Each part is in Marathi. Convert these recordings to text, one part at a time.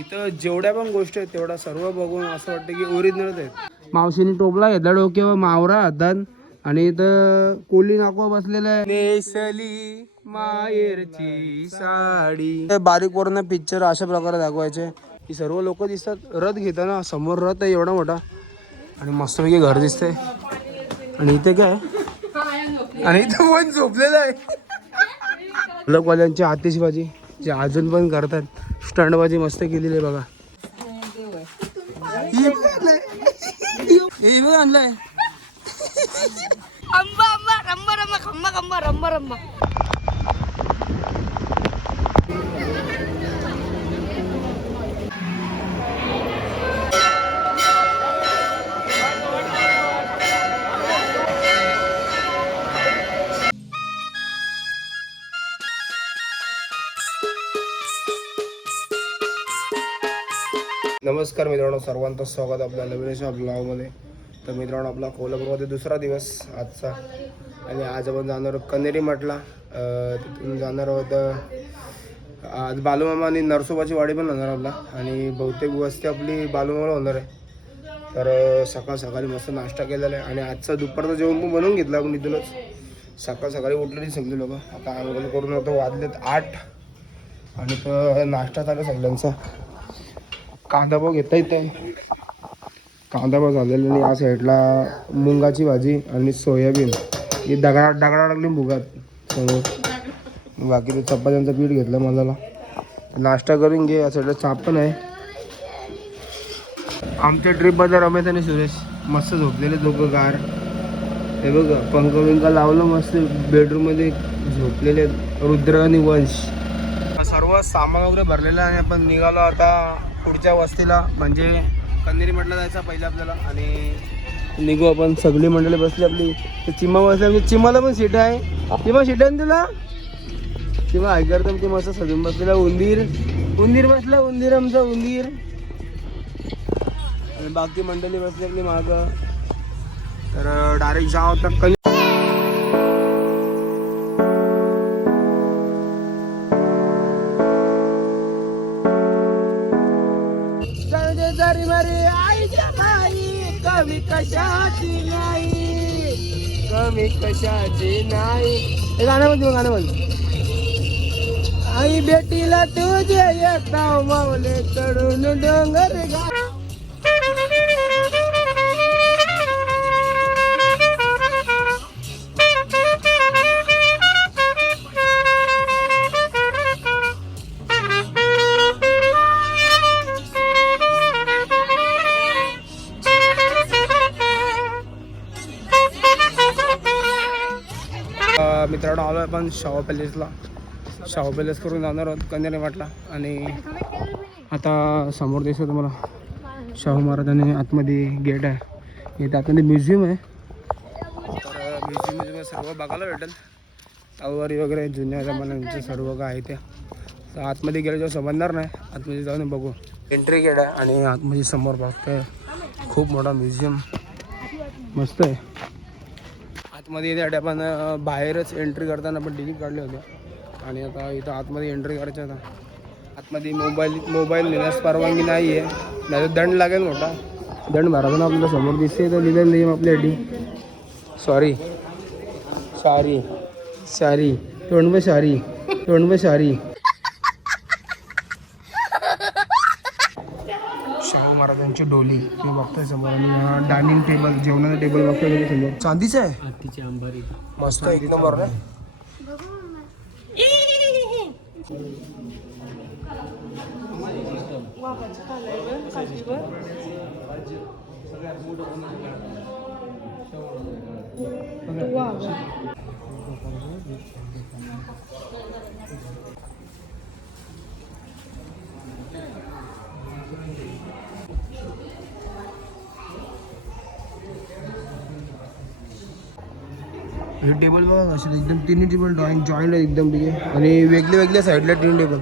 इथं जेवढ्या पण गोष्टी आहेत तेवढा सर्व बघून असं वाटतं की ओरिजिनलच आहेत. मावशीने टोपला घेतला डोक्यावर, मावरा हातात, आणि इथं कोली नाकवा बसलेला आहे. नेसली माहेरची साडी. बारीक वरनं पिक्चर अशा प्रकारे दाखवायचे की सर्व लोक दिसतात. रथ घेताना समोर रथ आहे एवढा मोठा आणि मस्तपैकी घर दिसतंय. आणि इथे काय, आणि इथं पण झोपलेलं आहे. लोकवाल्यांची आतिषबाजी जे अजून पण करतात, स्टंटबाजी मस्त केलेली आहे बघा. हे आणलंय अंबा अंबा रंबा रंबा खंबा खंबा रंबा रंबा. नमस्कार मित्रांनो, सर्वांचं स्वागत आपल्या नवीन ब्लॉगमध्ये. तर मित्रांनो, आपला कोल्हापूरमध्ये दुसरा दिवस आजचा, आणि आज आपण जाणार आहोत कन्हेरी मठला. तिथून जाणार आहोत आज बालूमामा आणि नरसोबाची वाडी पण होणार आपला, आणि बहुतेक वस्ती आपली बालूमामाला होणार आहे. तर सकाळ सकाळी मस्त नाश्ता केलेला आहे आणि आजचा दुपारचं जेवण पण बनवून घेतलं आपण इथूनच. सकाळ सकाळी उठलेली सगळी लोक. आता आंघोळ करून आता वाजलेत 8 आणि तो नाश्ता चालू सगळ्यांचा. कांदा पाव घेता येते, कांदा पाव झालेला, आणि या साईडला मुंगाची भाजी आणि सोयाबीन ही दगडा लागली मुगात समोर. बाकी ते चपात्यांचं पीठ घेतलं मलाला. नाश्ता करून घे. या साईडला चाप पण आहे. आमच्या ट्रिपमध्ये रमेश आणि सुरेश मस्त झोपलेले दोघं गार. हे बघ पंख बिंक लावलं मस्त बेडरूममध्ये झोपलेले रुद्र आणि वंश. सर्व सामान वगैरे भरलेलं आहे आणि आपण निघालो आता पुढच्या वस्तीला, म्हणजे कन्हेरी मठला जायचं पहिले आपल्याला. आणि निघू आपण. सगळी मंडळी बसली आपली. चिमा बसली, म्हणजे चिमाला पण सीट आहे. चिमा सीट आहे ना तुला? चिमा ऐकर तर ती मस्त सजून बसलेला. उंदीर बसला, उंदीर आमचा उंदीर. आणि बाकी मंडळी बसली आपली मागं. तर डायरेक्ट जाऊ तर कमी कशाची नाही, कमी कशाची नाही. हे गाणं म्हणतो, गाणं म्हणतो. आई बेटीला तुझे येता मावले चढून डोंगर गा. मित्रांनो, आलो आपण शाहू पॅलेसला. शाहू पॅलेस करून जाणार आहोत कन्हेरी मठला. आणि आता समोर दिसतं तुम्हाला शाहू महाराजांनी आतमध्ये गेट आहे. इथे आतमध्ये म्युझियम आहे. तर म्युझियममध्ये सर्व बघायला भेटेल, तलवारी वगैरे जुन्या जमान्यांचे सर्व काय आहे ते. तर आतमध्ये गेल्याशिवाय समजणार नाही. आतमध्ये जाऊन बघू. एंट्री गेट आहे आणि आतमध्ये समोर बघतोय खूप मोठा म्युझियम मस्त आहे. आतमध्ये येण्यासाठी आपण बाहेरच एंट्री करताना आपण तिकीट काढले होते, आणि आता इथं आतमध्ये एंट्री करायचं. आता आतमध्ये मोबाईल नेण्यास परवानगी नाही आहे, नाही तर दंड लागेल मोठा. दंड भरायला आपल्याला समोर दिसते तर लिहिलेलं नाही आपल्यासाठी. सॉरी तोंडबे सारी. शाहू महाराजांची डोली मी बघतोय समोर, आणि डायनिंग टेबल, जेवणाचा टेबल बघतोय समोर. चांदीचं आहे, मस्त एक नंबर ना. हे टेबल बघा असे एकदम तिन्ही टेबल जॉईंट आहे एकदम ठीक आहे. आणि वेगळ्या साईडला तिन्ही टेबल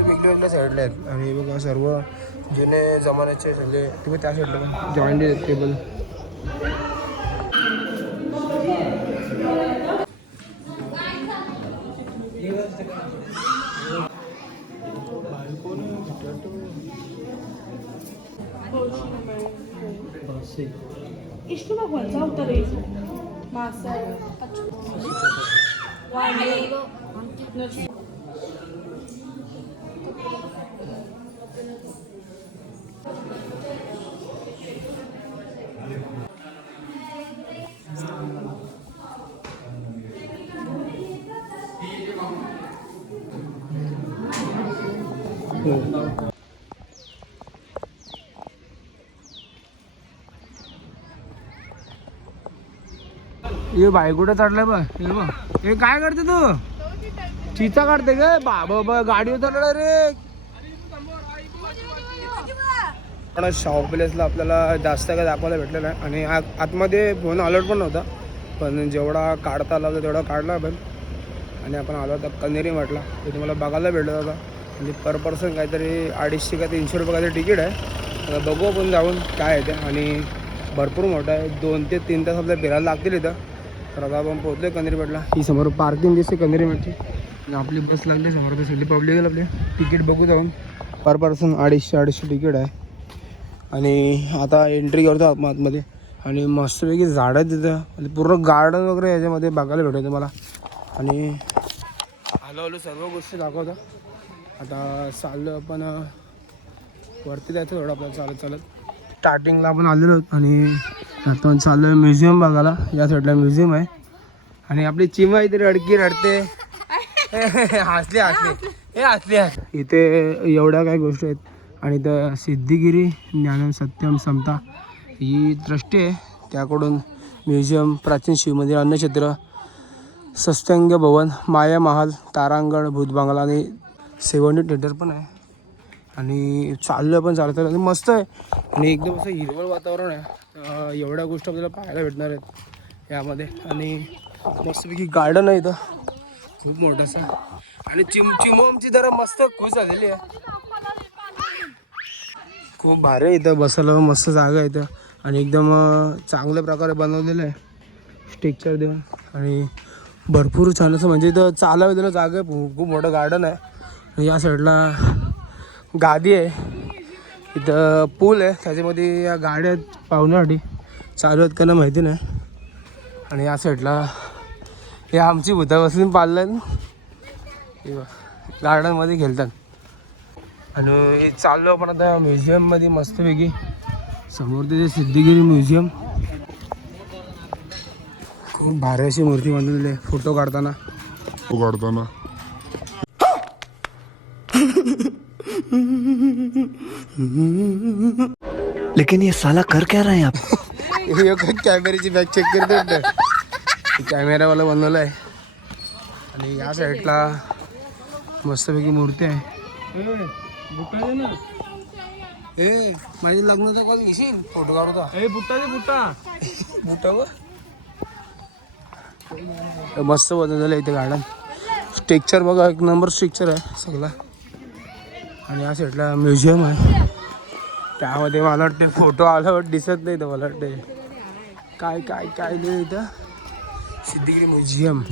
वेगळ्या साईडला आहेत. आणि बघा सर्व जुने जमान्याचे सगळे तुम्ही त्या साईडला पण joint table. Isto não aguenta, o tarezo. Massa. ये बाई कुठे चढलाय बा हे बा हे काय करते तू चिचा काढते ग बाबा गाडी चढला रे पण शाहू पॅलेसला आपल्याला जास्त काय दाखवायला भेटलेलं आहे आणि आतमध्ये फोन अलाउड पण नव्हता पण जेवढा काढता आला होता तेवढा काढला आपण आणि आपण आलो होता कन्हेरी मठला ते तुम्हाला बघायला भेटत होता म्हणजे पर पर्सन काहीतरी 250 का 300 रुपये काहीतरी तिकीट आहे आता बघू आपण जाऊन काय आहे ते आणि भरपूर मोठं आहे 2 ते 3 तास आपल्याला फिरायला लागतील इथं तर आता आपण पोहोचलो कन्हेरी मठला ही समोर पार्किंग दिसते कन्हेरी मठची आणि आपली बस लागली समोर तर सगळी पब्लिक आपले तिकीट बघू जाऊन पर पर्सन 250 तिकीट आहे आणि आता एंट्री करतो आतमध्ये आणि मस्तपैकी झाडं आहेत तिथं म्हणजे पूर्ण गार्डन वगैरे याच्यामध्ये बघायला भेटतं तुम्हाला आणि हळूहळू सर्व गोष्टी दाखवतो आता चाललो आपण वरती जायचं थोडं आपल्याला चालत चालत स्टार्टिंगला आपण आलेलो आहोत आणि आता चाललो आहे म्युझियम बघायला या साईडला म्युझियम आहे आणि आपली चिमा इथे रडकी रडते हसले हसले हसले इथे एवढ्या काय गोष्टी आहेत आणि इथं सिद्धिगिरी ज्ञानम सत्यम समता ही दृष्टी आहे त्याकडून म्युझियम प्राचीन शिवमंदिर अन्नक्षेत्र सस्तंग भवन माया महाल तारांगण भूतबांगला आणि सेवंडी थिएटर पण आहे आणि चाललं पण चालतं आणि मस्त आहे आणि एकदम असं हिरवळ वातावरण आहे एवढ्या गोष्टी आपल्याला पाहायला भेटणार आहेत यामध्ये आणि मस्तपैकी गार्डन आहे इथं खूप मोठंसं आणि चिमचिमची जरा मस्त खुश झालेली आहे खूप भारी आहे इथं बसायला मस्त जागा आहे इथं आणि एकदम चांगल्या प्रकारे बनवलेलं आहे स्ट्रक्चर देऊन आणि भरपूर छान असं म्हणजे इथं चालावं त्याला जागा आहे खूप मोठं गार्डन आहे आणि या साईडला गादी आहे इथं पूल आहे त्याच्यामध्ये या गाड्या पाहुण्यासाठी चालू आहेत का ना माहिती नाही आणि या साईडला हे आमची भूता बसून पाळलं गार्डनमध्ये खेळतात आणि चाललो आपण आता म्युझियममध्ये मस्तपैकी समोर तिथे सिद्धिगिरी म्युझियम खूप भारी अशी मूर्ती बनवलेली आहे फोटो काढताना लेकिन ये साला कर क्या रहे हैं आप कॅमेऱ्याची बॅग चेक करते कॅमेरावाला बनवलं आहे आणि या साईडला मस्तपैकी मूर्ती आहे ए माझ्या लग्नाचा कॉल घेशील फोटो काढता बुट्टा मस्त बनवलेलं आहे इथे गार्डन स्ट्रक्चर बघा एक नंबर स्ट्रक्चर आहे सगळं आणि या साईडला म्युझियम आहे त्यामध्ये मला वाटते फोटो आल्यावर दिसत नाही तर मला वाटते काय काय काय लिहिलं इथं सिद्धिगिरी म्युझियम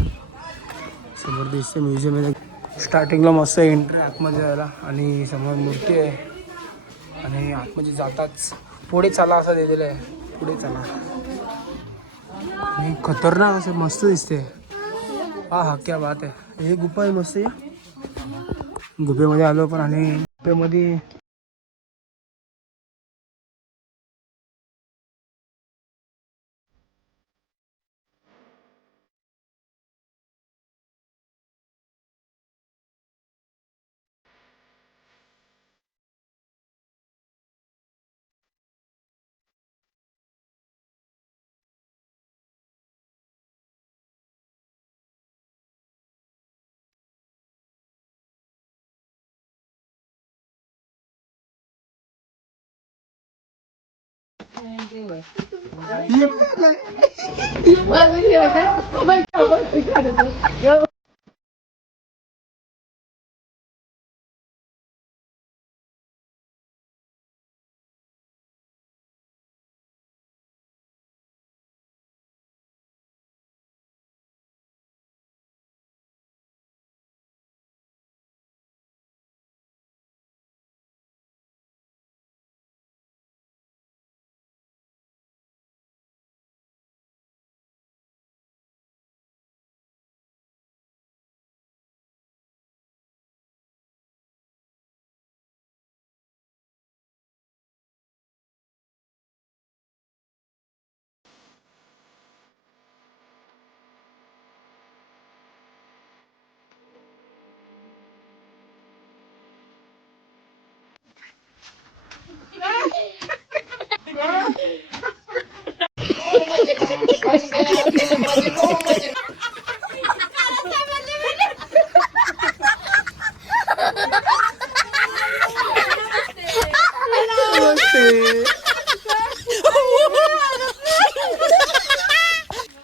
समोर दिसते म्युझियम आहे स्टार्टिंगला मस्त एंट्री आतमध्ये जायला आणि समोर मूर्ती आहे आणि आतमध्ये जाताच पुढे चला असं दिलेलं आहे पुढे चला आणि खतरनाक असं मस्त दिसते हा क्या बात आहे हे गुफा आहे मस्त आहे गुफेमध्ये आलो पण आणि गुफेमध्ये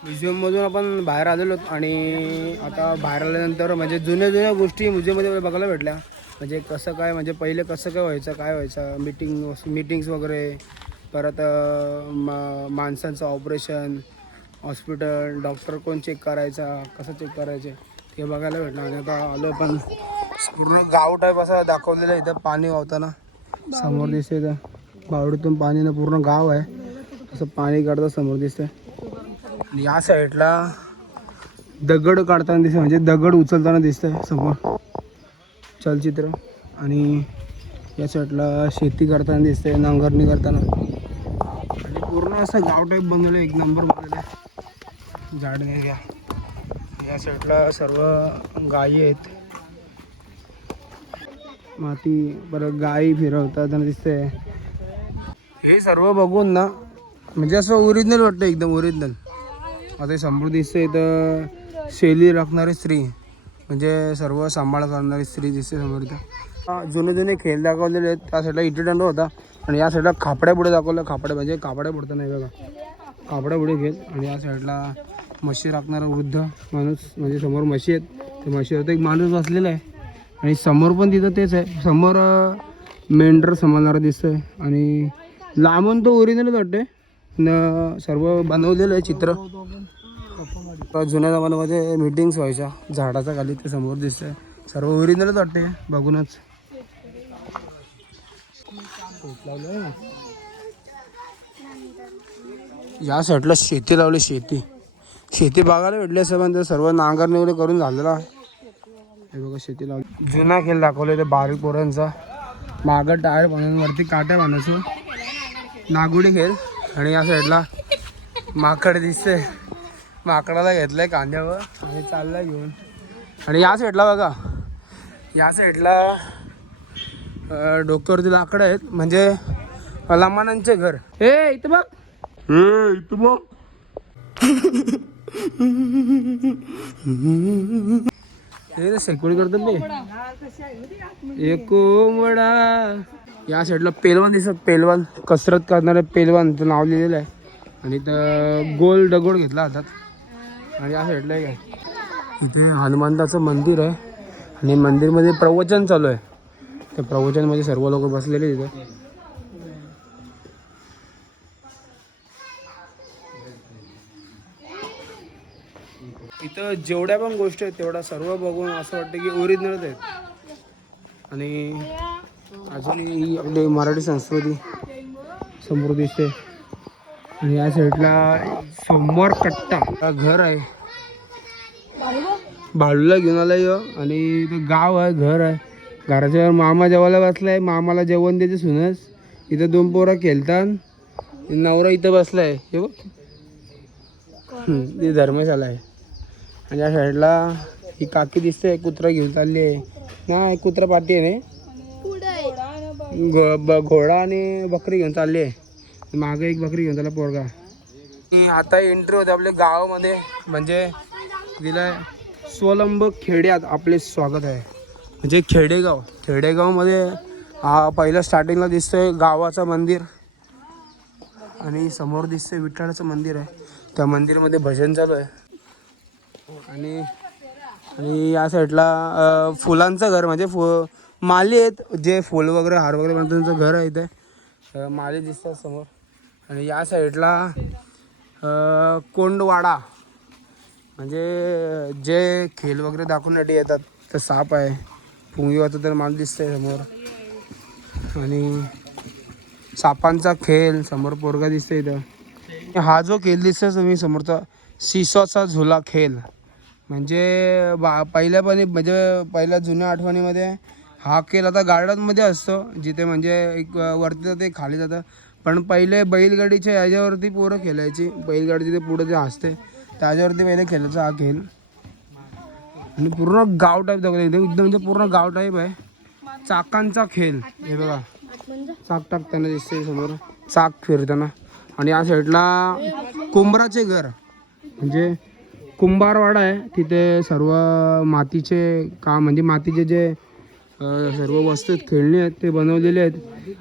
म्युझियममधून आपण बाहेर आलेलो आणि आता बाहेर आल्यानंतर म्हणजे जुन्या गोष्टी म्युझियममध्ये बघायला भेटल्या. म्हणजे कसं काय, म्हणजे पहिले कसं काय व्हायचं, काय व्हायचं, मीटिंग्स वगैरे, परत माणसांचं ऑपरेशन, हॉस्पिटल, डॉक्टर कोण चेक करायचा, कसं चेक करायचे ते बघायला भेटलं. आणि आता आलो पण पूर्ण गाव टाईप असं दाखवलेलं आहे. इथं पाणी वाहताना समोर दिसते, इथं बावडीतून पाणी पूर्ण गाव आहे असं पाणी काढतं समोर दिसतंय. आणि या साईडला दगड काढताना दिसतंय, म्हणजे दगड उचलताना दिसतंय समोर चलचित्र. आणि या साईडला शेती करताना दिसतंय, नांगरणी करताना. आणि पूर्ण असं गाव टाईप बनवलं आहे, एक नंबर बनवलं आहे झाडने. या साईडला सर्व गायी आहेत, माती, परत गायी फिरवताना दिसतंय. हे सर्व बघून ना म्हणजे असं ओरिजिनल वाटतं, एकदम ओरिजिनल. आता समोर दिसते इथं शेली राखणारी स्त्री, म्हणजे सर्व सांभाळ करणारी स्त्री दिसते समोर. इथं जुने खेळ दाखवलेले आहेत. त्या साईडला इटी दंड होता आणि या साईडला खापड्या पुढे दाखवलं. खापड्या म्हणजे कापड्या पुढतं नाही बघा, कापड्या पुढे खेळ. आणि या साईडला म्हशी राखणारा वृद्ध माणूस, म्हणजे समोर म्हशी आहेत, त्या म्हशीवर एक माणूस बसलेला आहे. आणि समोर पण तिथं तेच आहे, समोर मेंढर सांभाळणारा दिसतोय. आणि लांबून तो ओरिजिनलच वाटते न, सर्व बनवलेलं आहे चित्र. जुन्या जमान्यामध्ये मीटिंग्स व्हायच्या झाडाच्या खाली, ते समोर दिसतंय, सर्व ओरिजिनलच वाटते बघूनच. या साईडला शेती लावली, शेती बघायला भेटली असं, पण सर्व नांगरणी वगैरे करून झालेलं आहे. हे बघा शेती लावली. जुना खेळ दाखवले ते बारीक पोरांचा, मागं टायर बनवून वरती काट्या बांधायचं नागुडी खेळ. आणि या साईडला माकड दिसते, माकडाला घेतलंय कांद्यावर आणि चाललाय घेऊन. आणि या साईडला बघा, या साईडला डोक्यावरती लाकडं आहेत, म्हणजे लमानांचे घर. हे इथं बघ, इथं बघ. हे सेक्युरिटी करतात ते. एक कोंबडा. या साईडला पेलवान दिसत, पेलवान कसरत करणारे पेलवान नाव लिहिलेलं आहे. आणि इथं गोल दगड घेतला हातात. आणि या साईडला एक आहे, इथे हनुमंताचं मंदिर आहे आणि मंदिरमध्ये प्रवचन चालू आहे. त्या प्रवचनमध्ये सर्व लोक बसलेले तिथे. इथं जेवढ्या पण गोष्टी आहेत तेवढ्या सर्व बघून असं वाटतं की ओरिजिनलच आहेत. आणि अजूनही आपली मराठी संस्कृती समोर दिसते. आणि या साईडला समोर कट्टा घर आहे, भाडूला घेऊन आलाय. आणि इथं गाव आहे, घर आहे, घराच्या मामा जेवायला बसलाय, मामाला जेवण देते सुनस. इथं 2 पोरं खेळतात, नवरा इथं बसलाय. हे बघ, ती धर्मशाला आहे. आणि या साईडला ही काकी दिसते, कुत्रा घेऊन चालली आहे ना, कुत्रा पाठी आहे ना, घोडा आणि बकरी घेऊन चालली आहे. मागे एक बकरी घेऊन चालला पोरगा. आता एंट्री होते आपल्या गावामध्ये, म्हणजे दिलाय स्वलंब खेड्यात आपले स्वागत आहे. म्हणजे खेडेगावमध्ये पहिलं स्टार्टिंगला दिसतंय गावाचं मंदिर आणि समोर दिसतंय विठ्ठलाचं मंदिर आहे. त्या मंदिरामध्ये भजन चालू आहे. आणि या साईडला फुलांचं घर, म्हणजे माली आहेत, जे फुल वगैरे हार वगैरे बनतं त्यांचं घर आहे. इथे माली दिसतात समोर. आणि या साईडला कोंडवाडा, म्हणजे जे खेळ वगैरे दाखवण्यासाठी येतात. तर साप आहे, पुंगीवाचं तर माल दिसतंय समोर. आणि सापांचा खेळ, समोर पोरगा दिसतोय इथं. हा जो खेळ दिसतोय तुम्ही समोरचा, सिसोचा झुला खेळ, म्हणजे पहिल्या जुन्या आठवणीमध्ये हा खेळ आता गार्डनमध्ये असतो, जिथे म्हणजे एक वरती जाते खाली जातं. पण पहिले बैलगाडीच्या याच्यावरती पोरं खेळायची, बैलगाडी तिथे पुढे जे असते त्याच्यावरती पहिले खेळायचा हा खेळ. आणि पूर्ण गाव टाईप दाखवलं एकदम, म्हणजे पूर्ण गाव टाईप आहे. चाकांचा खेळ, हे बघा चाक टाकताना दिसते समोर, चाक फिरताना. आणि या साईडला कुंभाराचे घर, म्हणजे कुंभारवाडा आहे. तिथे सर्व मातीचे काम म्हणजे मातीचे जे सर्व वस्तू आहेत, खेळणी आहेत ते बनवलेले आहेत.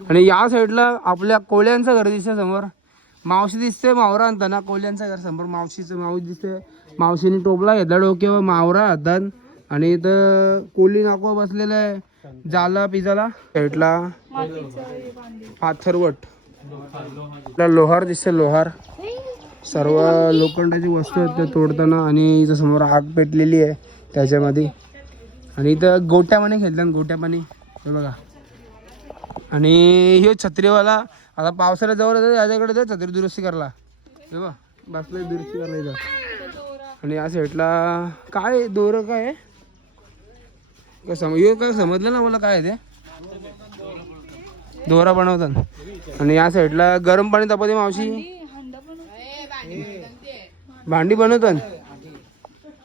आणि या साईडला आपल्या कोल्यांचं घर दिसतं समोर. मावशी दिसते मावरा आणताना. कोल्यांचं घर समोर मावशी दिसते. मावशीने टोपला घेतला डोक्यावर, मावरा हातात आणि इथं कोली नाको बसलेलं आहे जाला पिजाला. साईडला पाथरवट लोहार दिसते. लोहार सर्व लोखंडाची वस्तू आहेत ते तोडताना. आणि इथं समोर आग पेटलेली आहे त्याच्यामध्ये. आणि इथं गोट्यापाणी खेळतात, गोट्यापाणी हे बघा. आणि हे छत्रीवाला आता पावसाळ्यात जवळ येतं याच्याकडे ते छत्री दुरुस्ती करायला हे बघ बसलं दुरुस्ती करायला इथं. आणि या साईडला काय दोरं काय आहे काय काय समजलं ना मला काय आहे ते. दोरा बनवतात. आणि या साईडला गरम पाणी तापवते मावशी. भांडी बनवतात.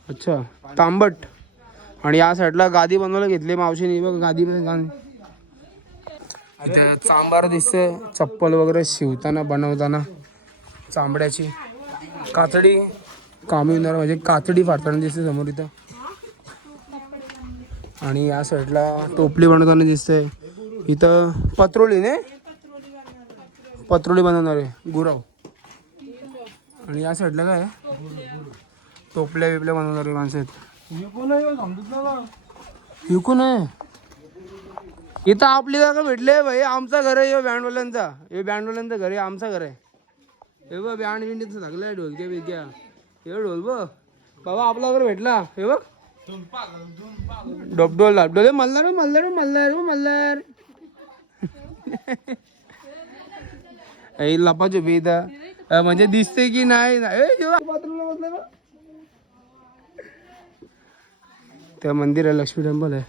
अच्छा तांबट. आणि या साईडला गादी बनवायला घेतली मावशीने बघ. गादी इथे चांबार दिसते. चप्पल वगैरे शिवताना बनवताना चांबड्याची कातडी कामी होणार म्हणजे कातडी फाडताना दिसते समोर इथं. आणि या साईडला टोपली बनवताना दिसते. इथं पत्रोली बनवणार आहे गुराव. आणि या साईडला काय टोपल्या बिपल्या बनवणारी माणसं आहेत. विकून आहे इथं आपली जागा भेटले भाई. आमचा घर आहे बँडवाल्यांचा. हे बँडवाल्यांचं घर आहे, आमचं घर आहे. हे बघ बँड बिंडीचं सगळं आहे. ढोलक्या बिलक्या हे ढोल बघ बाबा आपला घर भेटला. हे बघ डबडोल डबडोल मल्हार मल्हार मल्हार मल्हार लपाछपी इथं म्हणजे दिसते की नाही. त्या मंदिर आहे लक्ष्मी टेम्पल आहे.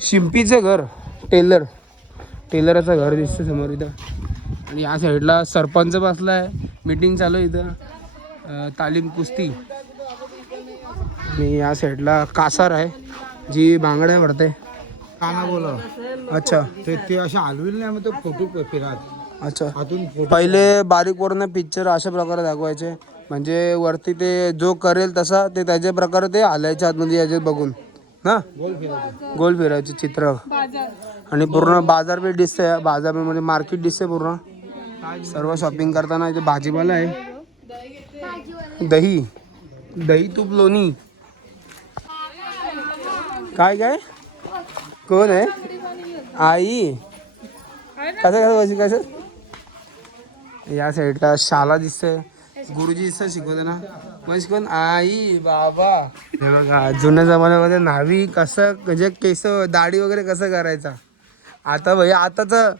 शिंपीचं घर टेलराचं घर दिसतं समोर इथं. आणि या साईडला सरपंच बसला आहे. मीटिंग चालू आहे इथं. तालीम कुस्ती. आणि या साईडला कासार आहे जी बांगड्या भरते. काना बोला अच्छा ते अशा हलविल नाही मग फोटो फिरत. अच्छा पहिले बारीक वरनं पिक्चर अशा प्रकारे दाखवायचे. म्हणजे वरती ते जो करेल तसा ते त्याच्या प्रकारे ते हलायच्या आतमध्ये याच्यात बघून ना गोल फिरायचे चित्र. आणि पूर्ण बाजारपेठ दिसते. बाजारपेठमध्ये मार्केट दिसते पूर्ण. सर्व शॉपिंग करताना इथे भाजीपाला आहे. दही तूप लोणी काय कोण आहे आई कसं या साईडला शाला दिसतंय. गुरुजी दिसतं शिकवताना. मग शिकवून आई बाबा हे बघा जुन्या जमान्यामध्ये न्हावी कसं म्हणजे केस दाढी वगैरे कसं करायचा. आता भाई आता तर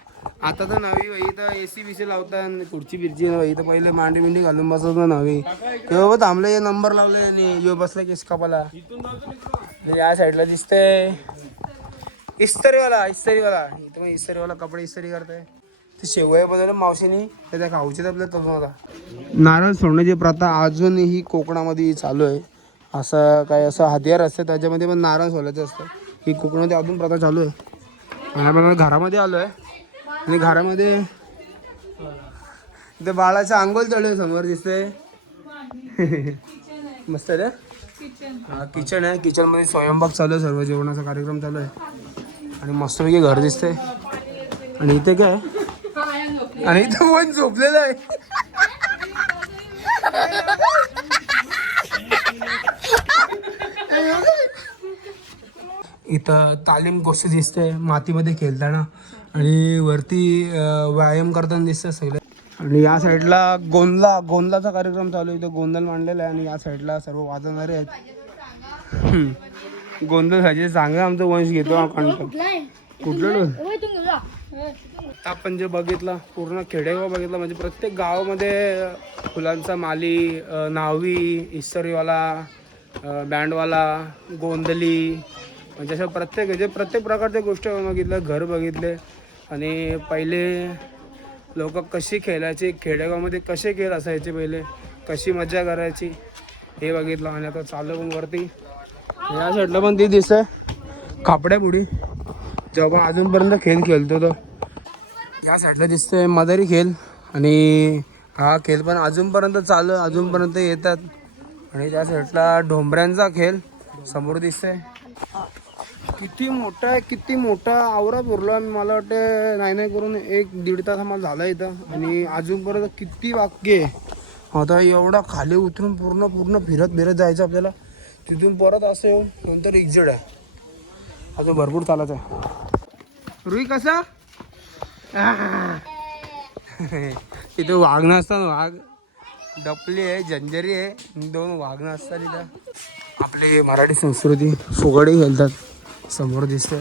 न्हावी भाई तर AC बीसी लावतात खुर्ची बिर्ची भाई तर पहिले मांडी बिंडी घालून बसत ना न्हावी. तेव्हा थांबले नंबर लावले यो बसला केस कापाला. या साईडला दिसतंय इस्त्रीवाला इथं मग इस्त्रीवाला कपडे इस्त्री करताय. ते शेवया बनवलं मावशीनी तर त्या खाऊचे आपल्या तसं होता. नारळ सोडण्याची प्रथा अजूनही कोकणामध्ये चालू आहे. असं हत्यार असतं त्याच्यामध्ये पण नारळ सोलायचं असतं. ही कोकणामध्ये अजून प्रथा चालू आहे. आणि आपण घरामध्ये आलो आहे. आणि घरामध्ये इथे बाळाचं आंघोळ चालू आहे समोर दिसतंय. मस्त आहे रे. हा किचन आहे. किचनमध्ये स्वयंपाक चालू आहे. सर्व जेवणाचा कार्यक्रम चालू आहे. आणि मस्तपैकी घर दिसतंय. आणि इथे काय आणि इथं कोण झोपलेलं आहे. इथं तालीम गोष्ट दिसते मातीमध्ये खेळताना. आणि वरती व्यायाम करताना दिसतं सगळं. आणि या साईडला गोंधलाचा कार्यक्रम चालू आहे. इथं गोंधल मांडलेला आहे. आणि या साईडला सर्व वाजवणारे आहेत. गोंधळ ह्याचे चांगलं आमचं वंश घेतो. कुठलं आपण जे बघितलं पूर्ण खेडेगाव बघितलं म्हणजे प्रत्येक गावामध्ये फुलांचा माली न्हावी इस्त्रीवाला बँडवाला गोंधली म्हणजे अशा प्रत्येक प्रकारच्या गोष्टी बघितल्या. घर बघितले. आणि पहिले लोक कशी खेळायचे खेडेगावमध्ये कसे खेळ असायचे पहिले कशी मजा करायची हे बघितलं. आणि आता चालू पण वरती या साईडला पण ती दिसतंय कापड्यापुडी जेव्हा अजूनपर्यंत खेळ खेळतो तो. या साईडला दिसतंय मदारी खेळ. आणि हा खेळ पण अजूनपर्यंत चालू अजूनपर्यंत येतात आणि त्या साईडला डोंबऱ्यांचा खेळ समोर दिसतंय. किती मोठा आहे, किती मोठा आवरा पुरला. मला वाटतं नाही करून 1-1.5 तास आम्हाला झाला इथं. आणि अजूनपर्यंत किती वाक्य आहे. आता एवढा खाली उतरून पूर्ण फिरत जायचं आपल्याला. तिथून परत असं येऊन नंतर एक्झिट आहे. अजून भरपूर चालत आहे. रुई कसा इथे वाघ नसतात, वाघ डपली आहे, जंजरी आहे, 2 वाघ नसतात इथं. आपली मराठी संस्कृती फुगडी खेळतात समोर दिसते.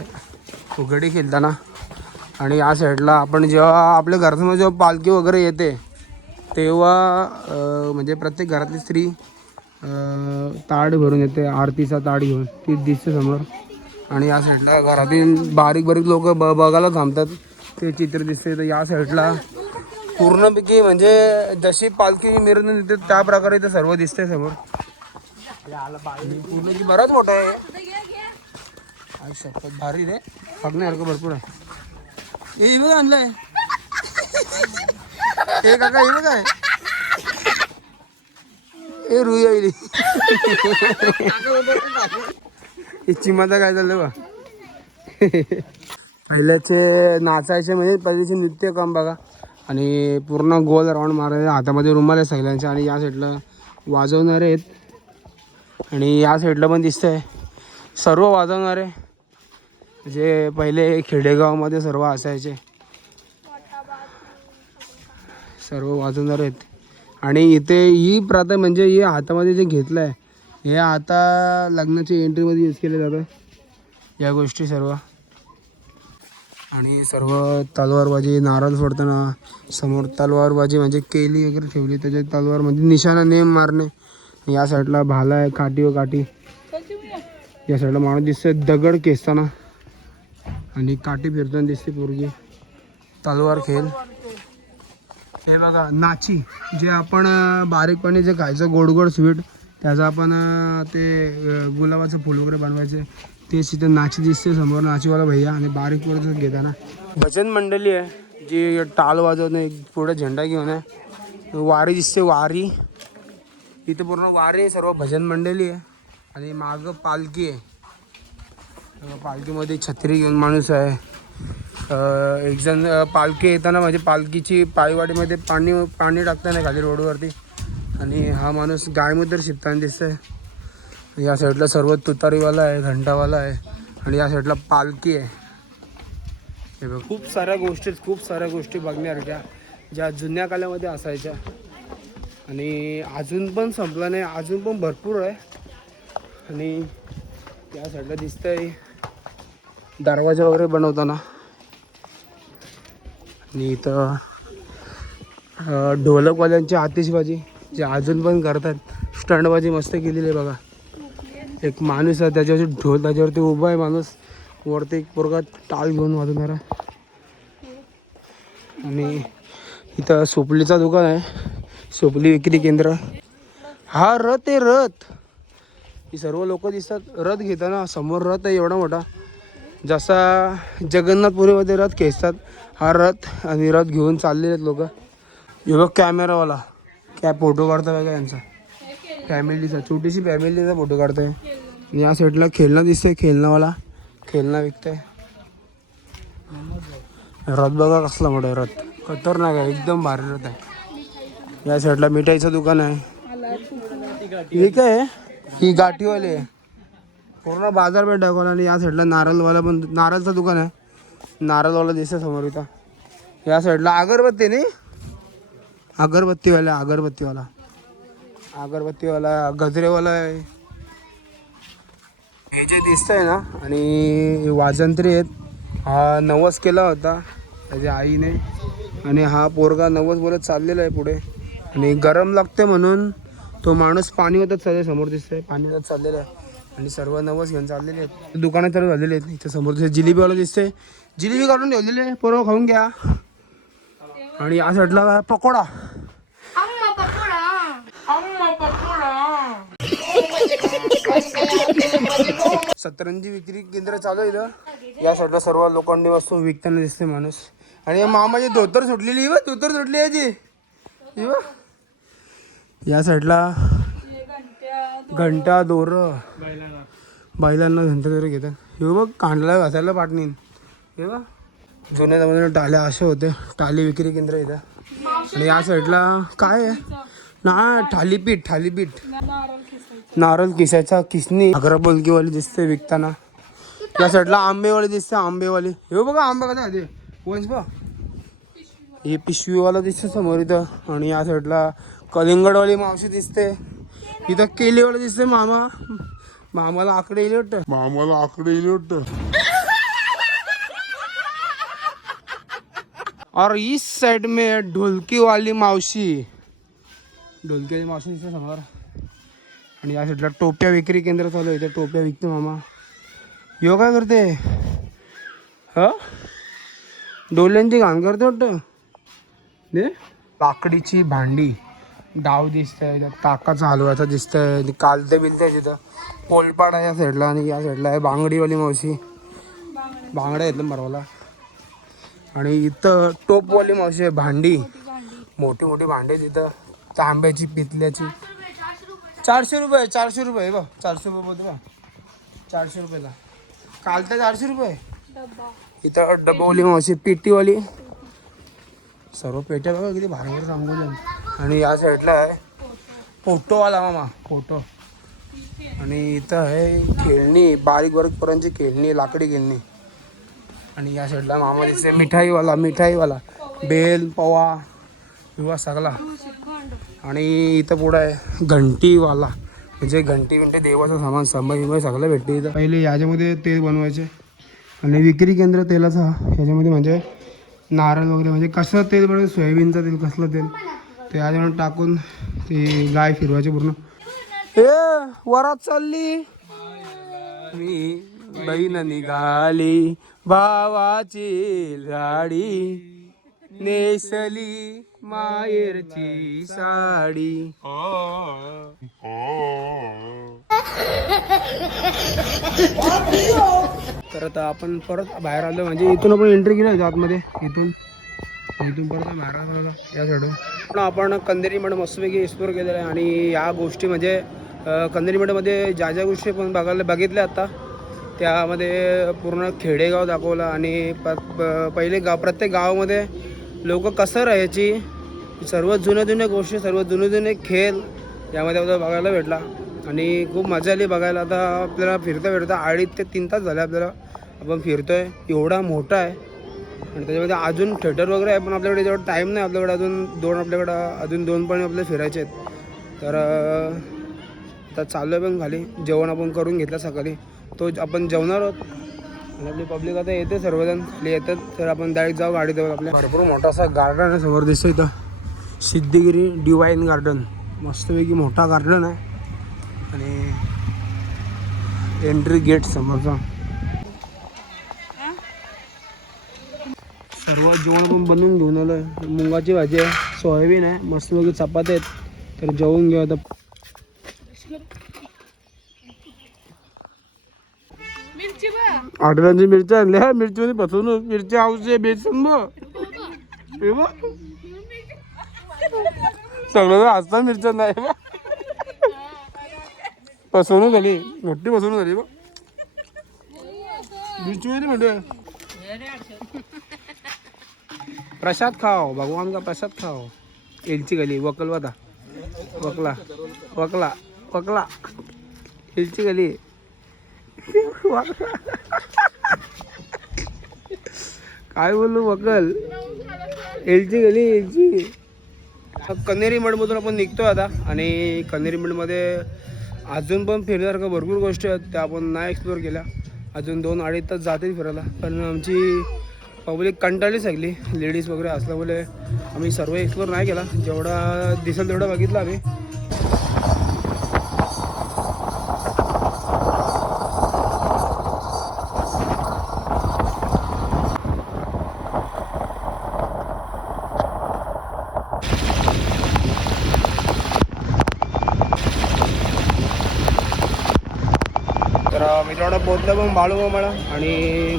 फुगडी खेळताना आणि या साईडला आपण जेव्हा आपल्या घरासमोर जेव्हा पालखी वगैरे येते तेव्हा म्हणजे प्रत्येक घरातली स्त्री ताट भरून येते, आरतीचा ताट घेऊन ती दिसते समोर. आणि या साईडला घरातील बारीक लोक बघायला थांबतात, ते चित्र दिसते. तर या साईडला पूर्णपैकी म्हणजे जशी पालखी मिरवणूक येते त्या प्रकारे इथं सर्व दिसते समोर. पूर्ण की बराच मोठा आहे. शपथ भारी रे, बघण्यासारखं भरपूर आहे. हे बघ आणलंय हे काका, हे बघ आहे ए रुई आईली चिमाचा काय चाललं बा. पहिल्याचे नाचायचे म्हणजे पहिल्याचे नृत्य काम बघा. आणि पूर्ण गोल राऊंड मारायचे, हातामध्ये रुमाल आहे सगळ्यांच्या. आणि या साईडला वाजवणारे आहेत आणि या साईडला पण दिसतंय सर्व वाजवणारे जे पहिले खेडेगावामध्ये सर्व असायचे, सर्व वाजवणारे आहेत. आणि इथे ही प्रथा म्हणजे हे हातामध्ये जे घेतलं आहे हे आता लग्नाच्या एंट्रीमध्ये यूज केले जातं या गोष्टी सर्व. आणि सर्व तलवारबाजी, नारळ फोडताना समोर तलवारबाजी म्हणजे केली वगैरे ठेवली, त्याच्या तलवार म्हणजे निशाणा नेम मारणे. या साईडला भाला आहे, काठी व काठी. या साईडला माणूस दिसतोय दगड केसताना आणि काठी फिरताना दिसते पोरगी. तलवार खेळ. हे बघा नाची, जे आपण बारीकपणे जे खायचं गोड स्वीट त्याचं आपण ते गुलाबाचं फूल वगैरे बनवायचे तेच इथं नाची दिसते समोर. नाचीवाला भैया आणि बारीक वर घेताना भजन मंडळी आहे जी टाळ वाजवणे, पुढे झेंडा घेऊन आहे. वारी दिसते, वारी इथं पूर्ण वारी सर्व भजन मंडळी आहे. आणि मागं पालखी आहे, पालखीमध्ये छत्री घेऊन माणूस आहे. एक जण पालखी येताना म्हणजे पालखीची पायवाडीमध्ये पाणी टाकताना खाली रोडवरती. आणि हा माणूस गायमुद्र शिपताना दिसतंय. या साईडला सर्व तुतारीवाला आहे, घंटावाला आहे. आणि या साईडला पालखी आहे. हे बघ खूप साऱ्या गोष्टी बघण्यासारख्या ज्या जुन्या काळामध्ये असायच्या. आणि अजून पण संपला नाही, अजून पण भरपूर आहे. आणि त्या साईडला दिसतंय दरवाजा वगैरे बनवताना. आणि इथं ढोलकवाल्यांची आतिषबाजी जे अजून पण करतात, स्टंटबाजी मस्त केलेली आहे बघा. एक माणूस आहे त्याच्यावरती ढोल, त्याच्यावरती उभा आहे माणूस, वरती एक पोरगा टाळ घेऊन वाजवणारा. आणि इथं सोपलीचं दुकान आहे, सोपली विक्री केंद्र. हा रथ आहे, रथ. ही सर्व लोक दिसतात रथ घेताना. समोर रथ आहे एवढा मोठा, जसा जगन्नाथपुरीमध्ये रथ खेचतात हा रथ. आणि रथ घेऊन चाललेले आहेत लोक. हे बघ कॅमेरावाला काय फोटो काढता बघा यांचा, फॅमिलीचा, छोटीशी फॅमिलीचा फोटो काढतोय. या साईडला खेळणं दिसतंय, खेळणंवाला खेळणं विकतंय. रथ बघा कसला मोठा आहे, रथ खतरनाक आहे, एकदम भारी रथ आहे. या साईडला मिठाईचं दुकान आहे. हे काय ही गाठीवाली आहे, पूर्ण बाजारपेठ दाखवला. आणि या साईडला नारळवाला पण, नारळचं दुकान आहे, नारळवाला दिसतं समोर इथं. या साईडला अगरबत्ती नाही, अगरबत्तीवाला गजरेवाला आहे. हे जे दिसतंय ना, आणि वाजंत्री आहेत. हा नवस केला होता त्याच्या आईने आणि हा पोरगा नवस बोलत चाललेला आहे पुढे. आणि गरम लागते म्हणून तो माणूस पाणी होतच चालले, समोर दिसतंय पाणी होतच चाललेलं आहे. आणि सर्व नवस घेऊन चाललेले आहेत. दुकानात चालू झालेले आहेत. इथं समोर दिसते जिलेबीवाला दिसते, जिलेबी काढून ठेवलेले आहे, पोरं खाऊन घ्या. आणि या साईडला पकोडा, सतरंजी विक्री केंद्र चालू आहे इथं. या साईडला सर्व लोखंडी वस्तू विकताना दिसते माणूस. आणि मामाची धोतर सुटलेली, धोतर सुटली याची. या साईडला घंटा दोर बैलांना घंटा दोर घेतात. हे बघ कांडला घासायला पाटणीन. हे बघ जुन्या जमान्यात टाल्या असे होते. टाली विक्री केंद्र इथं. आणि या साईडला काय आहे ना, थालीपीठ नारळ किसायचा किसणी. अकरा बोलकीवाली दिसते विकताना. या साईडला आंबेवाली दिसते आंबेवाली. हे बघा आंबा कसा आहे वंश बघ. हे पिशवीवाला दिसते समोर इथं. आणि या साईडला कलिंगडवाली मावशी दिसते. इथं केलीवाला दिसते मामाला आकडे येईल वाटतं. और इस साइड में ढोलकी वाली मावशी दिसते समोर. आणि या साईडला टोप्या विक्री केंद्र चालू आहे. इथे टोप्या विकते मामा. यो काय करते ह डोल्यांची घाण करते वाटतं. लाकडीची भांडी डाव दिसतंय. ताकाचा हलवाचा दिसतंय. कालते बिलते तिथं. पोलपाड आहे या साईडला. आणि या साईडला आहे बांगडीवाली मावशी. बांगड्या येतं मरवाला. आणि इथं टोपवाली मावशी आहे. भांडी मोठी भांडी तिथं. तांब्याची पितल्याची. 400 रुपये बघ. 400 रुपये बोलतो बा. 400 रुपयाला. कालता 400 रुपये. इथं डबोली मावशी पेटीवाली. सर्व पेट्या बघा किती भारी सांगून. आणि या साईडला आहे फोटोवाला मामा फोटो. आणि इथं आहे खेळणी बारीक पोरांची खेळणी लाकडी खेळणी. आणि या साईडला मामा दिसते मिठाईवाला बेल पवा किंवा सगळा. आणि इथं पुढं आहे घंटीवाला म्हणजे घंटी देवाचं सामान संभाजी सगळं भेटते इथं. पहिले याच्यामध्ये तेल बनवायचे. आणि विक्री केंद्र तेलाचा ह्याच्यामध्ये म्हणजे नारळ वगैरे म्हणजे कसं तेल बनवायचं सोयाबीनचं तेल कसलं तेल ते याच्यामध्ये टाकून ते गाय फिरवायचे पूर्ण. वरात चालली मी बहीण निघाली भावाची लाडी नेसली मायरची साडी. तर आता आपण परत बाहेर आलो म्हणजे इथून आपण एंट्री केली आतमध्ये. इथून परत बाहेर आलो या साईडून. पण आपण कंदेरी मठ मस्तपैकी एक्सप्लोर केलेलं आहे. आणि या गोष्टी म्हणजे कंदेरी मठमध्ये ज्या गोष्टी पण बघितल्या आता त्यामध्ये पूर्ण खेडेगाव दाखवलं. आणि पहिले प्रत्येक गावामध्ये लोक कसं राहायची सर्व जुन्या गोष्टी सर्व जुने खेळ यामध्ये आपल्याला बघायला भेटला. आणि खूप मजा आली बघायला. आता आपल्याला फिरता 2.5 ते 3 तास झाले आपल्याला आपण फिरतोय. एवढा मोठा आहे. आणि त्याच्यामध्ये अजून थिएटर वगैरे आहे पण आपल्याकडे जेवढा टाईम नाही. आपल्याकडे अजून दोन पण आपल्याला फिरायचे आहेत. तर आता चालू आहे पण खाली जेवण आपण करून घेतलं सकाळी तो आपण जेवणार आहोत. आणि आपली पब्लिक आता येते सर्वजण खाली येतात. तर आपण डायरेक्ट जाऊ गाडी देऊ. आपल्या भरपूर मोठा असा गार्डन आहे समोर दिसतं इथं. सिद्धिगिरी डिवाईन गार्डन मस्तपैकी मोठा गार्डन आहे. आणि एंट्री गेट समोरचा. सर्व जेवण पण बनवून घेऊन आलो आहे. मुंगाची भाजी आहे सोयाबीन आहे मस्तपैकी चपात्या आहेत. तर जेवून घेऊ आता. आठवड्यांची मिरची आणल्या मिरचीमध्ये फसवून मिरची आवश्य बेसन बघ सगळं असता मिरच्या नाही फसवणूक झाली मोठी फसवणूक झाली बघ मिरची मध्ये म्हणतोय. प्रसाद खाओ भगवान का प्रसाद खाओ. एलची गली वकलवादा वकला एलची गली काय बोलू वकल एलची गली एलची. कन्हेरी मठमधून आपण निघतोय आता. आणि कन्हेरी मठमध्ये अजून पण फिरण्यासारखं भरपूर गोष्टी आहेत त्या आपण नाही एक्सप्लोअर केल्या. अजून 2-2.5 तास जातील फिरायला. कारण आमची पब्लिक कंटाळली सगळी लेडीज वगैरे असल्यामुळे आम्ही सर्व एक्सप्लोअर नाही केला. जेवढा दिसेल तेवढा बघितला आम्ही. तर मी तेवढा पोहोचलो पण बाळूमामाला. आणि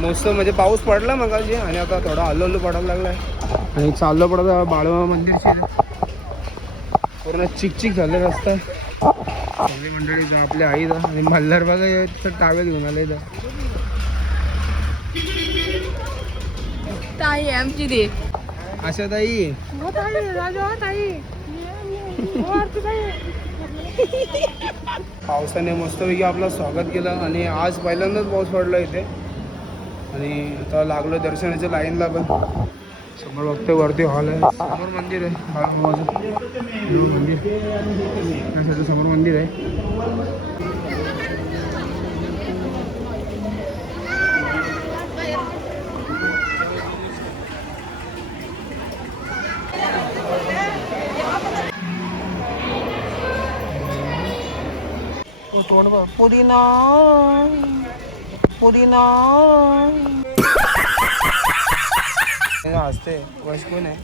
मस्त म्हणजे पाऊस पडला मगाशी. आणि आता थोडा हल्लो पडायला लागला आहे. आणि चाललो पडत बाळूमामा मंदिरशी. पूर्ण चिकचिक झालं रस्ता. सगळी मंडळी इथं आपल्या आई इथं आणि मल्हार बघा इथं टावेल घेऊन आले इथं. ताई आमची दे. अशा ताई पावसाने मस्तपैकी आपलं स्वागत केलं आणि आज पहिल्यांदाच पाऊस पडला इथे. आणि आता लागलो दर्शनाच्या लाईनला पण. समोर बघतोय वरती हॉल आहे, समोर मंदिर आहे बाळूमामाचं मंदिर. त्यासाठी समोर मंदिर आहे. तोंड बघ पुदिना पुदिना असते वश कोण आहे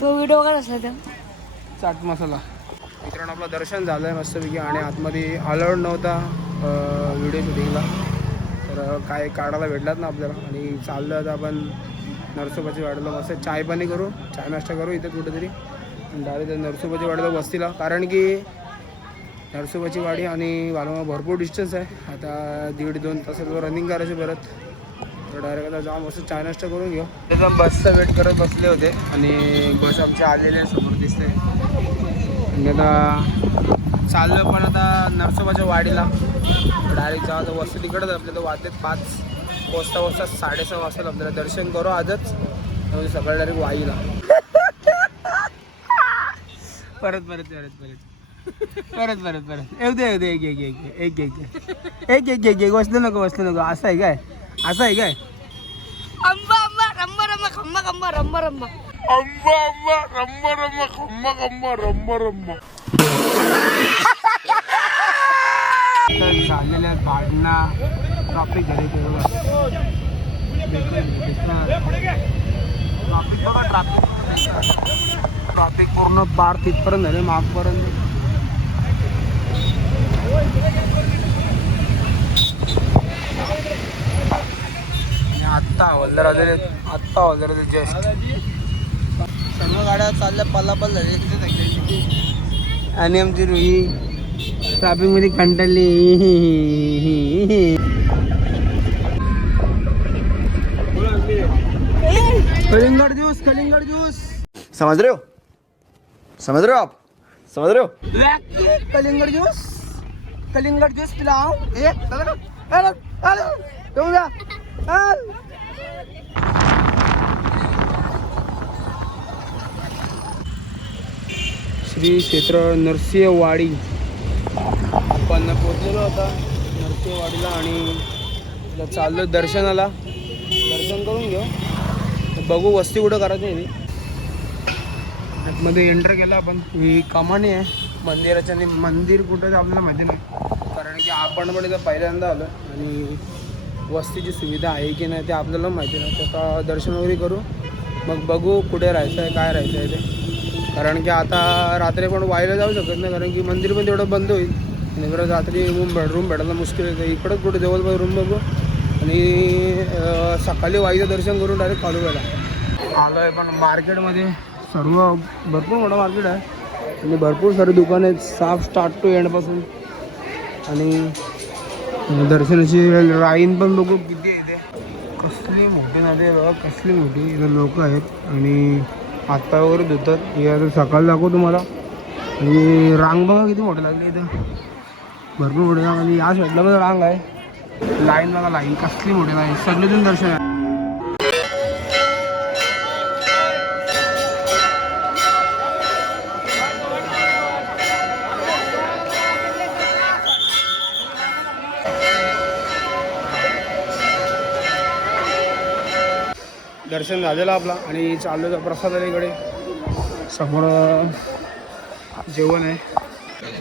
तो व्हिडिओ काढ असला तर चाट मसाला. मित्रांनो आपलं दर्शन झालं आहे मस्तपैकी आणि आतमध्ये अलाउड नव्हता व्हिडिओ शूटिंगला, तर काय काढायला भेटलात ना आपल्याला. आणि चाललं आता आपण नरसोबाची वाडीला मस्त चाय पाणी करू, चाय नाश्ता करू इथं कुठेतरी डायरेक्ट नरसोबाची वाडीला वस्तीला. कारण की नरसोबाची वाडी आणि बाळूमामा भरपूर डिस्टन्स आहे. आता 1.5-2 तासाचं रनिंग करायचं परत, तर डायरेक्ट आता जाऊन मस्त चाय नाश्ता करून घेऊ. एकदम बसचा वेट करत बसले होते आणि बस आमचे आलेले समोर दिसते. म्हणजे आता चाललं पण आता नरसोबाच्या वाडीला डायरेक्ट जाऊ. आता वस्तू तिकडंच आपल्याला वाजतात 5 वाजता 6:30 वाजता आपल्याला दर्शन करू आजच, म्हणजे सकाळी डायरेक्ट वाईला. परत परत परत परत परत परत परत येऊ दे एक एक एक एक एक एक एक एक एक वसलं नको असं आहे काय, असं आहे काय. आंबा आंबा रंबा रंबा खंबा खंबा रंबा रंबा आंबा आंबा रंबा रंबा खंबा खंबा रंबा रंबा. झालेल्या भांडणा ट्रॉफिक झाले ट्रॉफिक पूर्ण पार तिथपर्यंत झाले मागपर्यंत. आत्ता हवालदार आलेले, आत्ता हवालदार जस्ट. सर्व गाड्या चालल्या पल्लापल झाले आणि आमची रुही ट्रॅफिक मध्ये कंटाळली. कलिंगड ज्यूस समझ रहे हो आप समझ रहे हो. कलिंगड ज्यूस पिलाओ. श्री क्षेत्र नरसिंहवाडी आपण पोचलेलो होता नरसिंहवाडीला आणि चाललो दर्शनाला. दर्शन करून घेऊ, बघू वस्ती कुठं करायची आहे. आतमध्ये एंटर केला आपण. ही कमानी आहे मंदिराच्या आणि मंदिर कुठं आपल्याला माहिती नाही, कारण की आपण पण इथं पहिल्यांदा आलो आणि वस्तीची सुविधा आहे की नाही ते आपल्याला माहिती नाही. त्याचा दर्शन वगैरे करू, मग बघू कुठे राहायचं आहे काय राहायचं आहे ते. कारण की आता रात्री पण वाईला जाऊ शकत नाही, कारण की मंदिर पण तेवढं बंद होईल आणि इकडं रात्री रूम भेटायला मुश्किल आहे. इकडंच कुठे जवळ रूम बघू आणि सकाळी वाईचं दर्शन करून डायरेक्ट चालू केला. आलो आहे पण मार्केटमध्ये सर्व भरपूर मोठं मार्केट आहे आणि भरपूर सारे दुकान आहेत साफ स्टार्ट टू एंडपासून. आणि दर्शनाची लाईन पण बघू किती आहे ते. कसली मोठी नदी आहे बघा, कसली मोठी. इथं लोक आहेत आणि हातपाय वगैरे धुतात. हे आता सकाळी दाखवू तुम्हाला. आणि रांग बघा किती मोठी लागली इथं, भरपूर मोठी रांग. आणि या साईडला पण रांग आहे. लाईन बघा, लाईन कसली मोठी लाईन. सगळेजण दर्शन आहे. दर्शन झालेलं आपला आणि चाललो प्रसादाकडे. समोर जेवण आहे.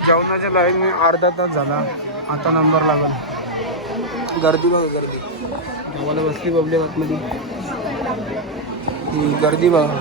जेवणाच्या लाईन अर्धा तास झाला, आता नंबर लागला. गर्दी बघा, गर्दी. जेवायला बसली पब्लिक आतमध्ये. ही गर्दी बघा.